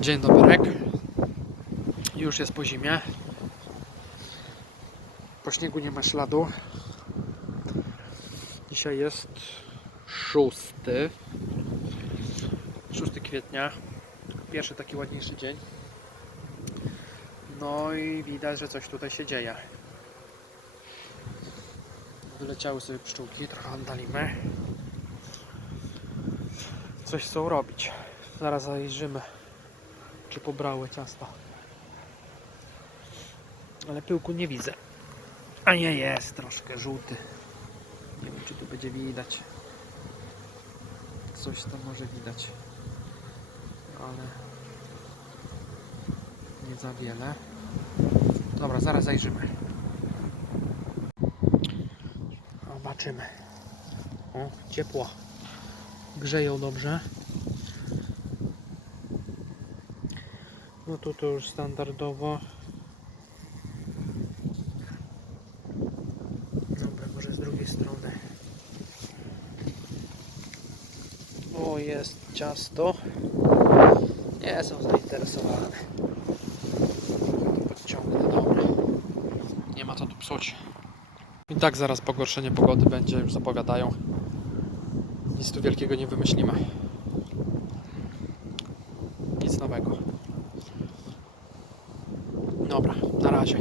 Dzień dobry. Już jest po zimie. Po śniegu nie ma śladu. Dzisiaj jest 6. 6 kwietnia. Pierwszy taki ładniejszy dzień. No i widać, że coś tutaj się dzieje. Wyleciały sobie pszczółki, trochę andalimy. Coś chcą robić. Zaraz zajrzymy, czy pobrały ciasto. Ale pyłku nie widzę. A nie jest troszkę żółty. Nie wiem, czy tu będzie widać. Coś tam może widać. Ale nie za wiele. Dobra, zaraz zajrzymy. Zobaczymy. O, ciepło. Grzeją dobrze. No tu to już standardowo. Dobra, może z drugiej strony. O, jest ciasto. Nie są zainteresowane. Podciągnę, dobra. Nie ma co tu psuć. I tak zaraz pogorszenie pogody będzie, już zapowiadają. Nic tu wielkiego nie wymyślimy. Nic nowego. Добре, наразі.